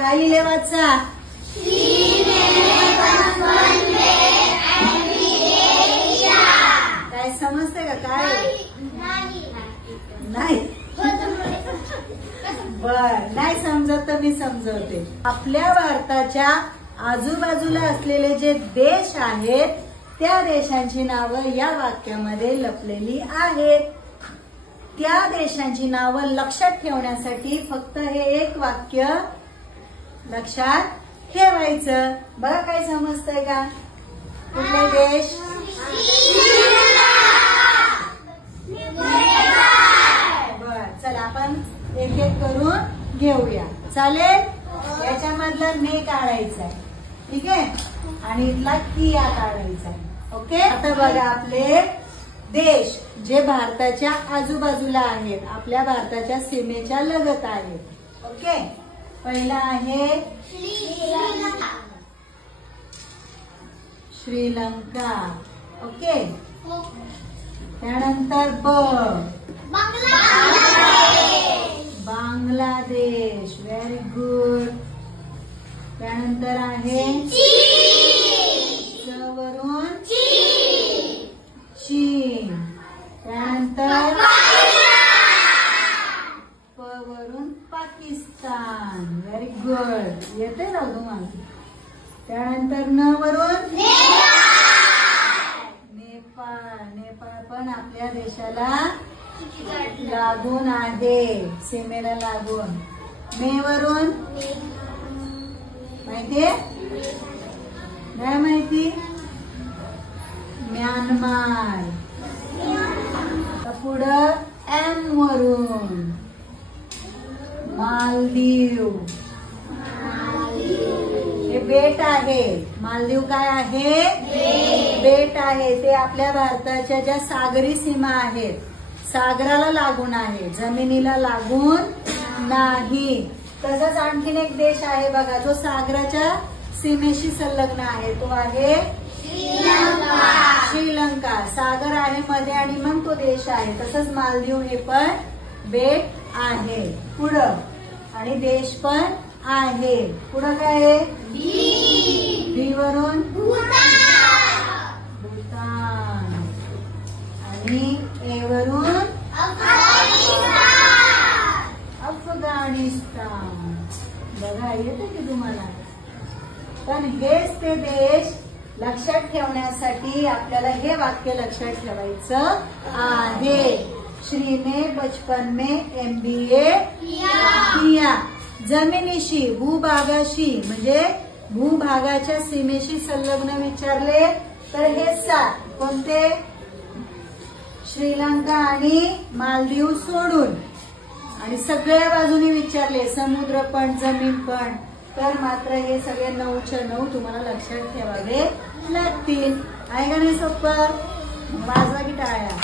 काय लिहिले वाचा? काय समजते का काय? नाही बर, नाही समजत तर मी समजवते. आपल्या भारताच्या आजूबाजूला असलेले जे देश आहेत त्या देशांची नावं या वाक्यामध्ये लपलेली आहेत. त्या देशांची नावं लक्षात ठेवण्यासाठी फक्त हे एक वाक्य लक्षात ठेवायचं. बघा काय समजतंय का? कुठले देश? बर, चला आपण एक एक करून घेऊया. चालेल? याच्यामधलं ने काढायचं आहे, ठीक आहे, आणि इथला किया काढायचा आहे. ओके. आता बघा आपले देश जे भारताच्या आजूबाजूला आहेत, आपल्या भारताच्या सीमेच्या लगत आहेत. ओके. पहिला आहे श्रीलंका. ओके. त्यानंतर बांगलादेश. Very good. त्यानंतर आहे वरून चीन. त्यानंतर वरून पाकिस्तान. Very good. येते ना तुम्हाला. त्यानंतर न वरून नेपाळ. नेपाळ पण आपल्या देशाला लागून आहे, सीमेला लागून. मे वरून माहितीये? नाही माहिती? म्यानमार. पुढं एम वरून मालदीव. हे बेट आहे. मालदीव काय आहे? बेट आहे. ते आपल्या भारताच्या ज्या सागरी सीमा आहेत, सागराला लागून आहे, जमिनीला लागून नाही. तसंच आणखीन एक देश आहे बघा, जो सागराच्या सीमेशी संलग्न आहे, तो आहे श्रीलंका. सागर आहे मध्ये आणि मग तो देश आहे. तसंच मालदीव हे पण बेट आहे. पुढं आणि देश पण आहे. पुढं काय आहे? डी वरून भूतान. आणि ए वरून अफगाणिस्तान. बघा येते की तुम्हाला? पण हेच ते देश लक्षात ठेवण्यासाठी आपल्याला हे वाक्य लक्षात ठेवायचं आहे. श्री ने बचपन में MBA किया. जमिनीशी, भूभागाशी म्हणजे भूभागाच्या सीमेशी संलग्न विचारले तर हे 7 कोणते? श्रीलंका आणि मालदीव सोडून. आणि सगळ्या बाजूनी विचारले, समुद्र पण जमीन पण, तर मात्र हे सगळे 9च्या 9 तुम्हाला लक्षात ठेवावे लागतील. आहे का नाही सोपं? वाजवा की टाळ्या.